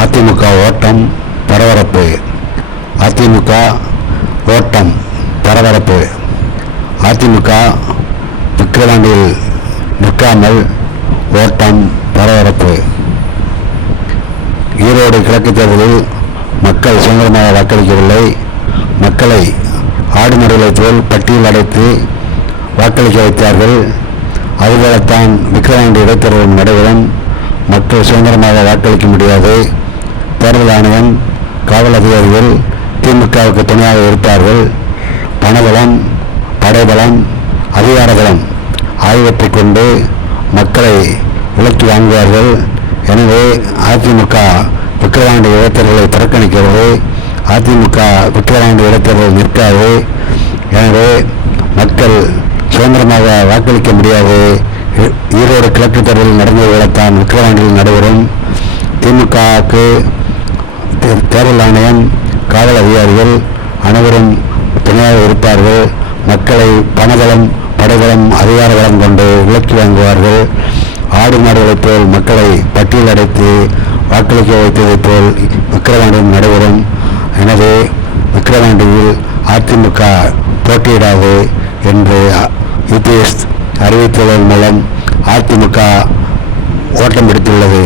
அதிமுக ஓட்டம் பரபரப்பு. அதிமுக ஓட்டம் பரபரப்பு. அதிமுக விக்கிரவாண்டியில் நிற்காமல் ஓட்டம் பரபரப்பு. ஈரோடு கிழக்கு தேர்தலில் மக்கள் சுதந்திரமாக வாக்களிக்கவில்லை. மக்களை ஆடு மாடுகளைப் போல் பட்டியல் அடைத்து வாக்களிக்க வைத்தார்கள். அதுபோலத்தான் விக்கிரவாண்டி இடைத்தேர்தல் நடைபெறும். மக்கள் சுதந்திரமாக வாக்களிக்க முடியாது. தேர்தல் ஆணையம் காவல் அதிகாரிகள் திமுகவுக்கு துணையாக இருப்பார்கள். பணபலம் படைபலம் அதிகார பலம் ஆகியவற்றை கொண்டு மக்களை விலக்கி வாங்குவார்கள். எனவே அதிமுக விக்கிரவாண்டி இடைத்தேர்தலை புறக்கணிக்கிறது. அதிமுக விக்கிரவாண்டி இடைத்தேர்தல் நிற்காது. எனவே மக்கள் சுதந்திரமாக வாக்களிக்க முடியாது. ஈரோடு கிழக்கு தேர்தலில் நடந்தது போலத்தான் விக்கிரவாண்டியில் நடைபெறும். திமுகவுக்கு தேர்தல் ஆணையம் காவல் அதிகாரிகள் அனைவரும் துணையாக இருப்பார்கள். மக்களை பணபலம் படைபலம் அதிகார பலம் கொண்டு விலக்கி வாங்குவார்கள். ஆடு மாடுகளைப் போல் மக்களை பட்டியல் அடைத்து வாக்களிக்க வைத்ததைப் போல் விக்கிரவாண்டியும் நடைபெறும். எனவே விக்கிரவாண்டியில் அதிமுக போட்டியிடாது என்று யுபிஎஸ் அறிவித்ததன் மூலம் அதிமுக ஓட்டம் பிடித்துள்ளது.